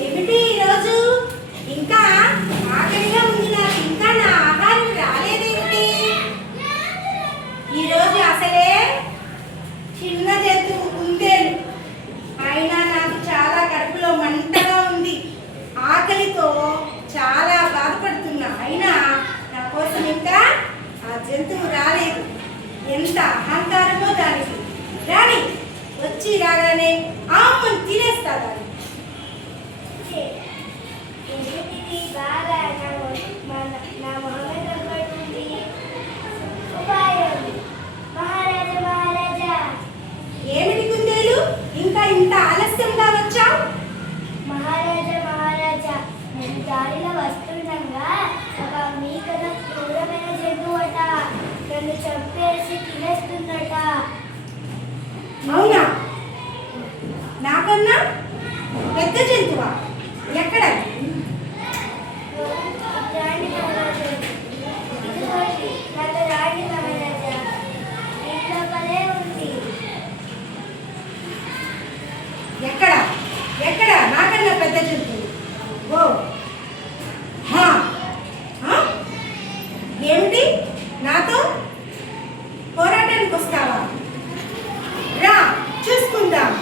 ఏమిటి ఈరోజు ఇంకా ఆకలిగా ఉంది నాకు, ఇంకా నా ఆహారం రాలేదేమిటి? ఈరోజు అసలే చిన్న జంతువు కుందేలు, అయినా నాకు చాలా కడుపులో మంటగా ఉంది, ఆకలితో చాలా బాధపడుతున్నా. అయినా నా కోసం ఇంకా ఆ జంతువు రాలేదు. ఎంత అహంకారమో దానికి! రాని వచ్చి రాగానే ఆమ్మని తినేస్తా దాన్ని. ఏమిటి కుందేలు, ఇంకా ఇంత ఆలస్యంగా వచ్చావు? మహారాజా, నేను దారిలో వస్తుండగా ఒక మీకన క్రూరమైన జంతువట నన్ను చంపేసి తినేస్తుందట. అవునా? నాకన్నా పెద్ద జంతువా? ఎక్కడ? రాణి మహారాజా, ఇదిగోండి నాకు రాణి మహారాజా, ఇంట్లో పదే ఉంది. ఎక్కడ ఎక్కడ నాకన్నా పెద్ద జంతువు? ఓ హా, ఏమిటి నాతో పోరాటానికి వస్తావా? రా చూసుకుందాం.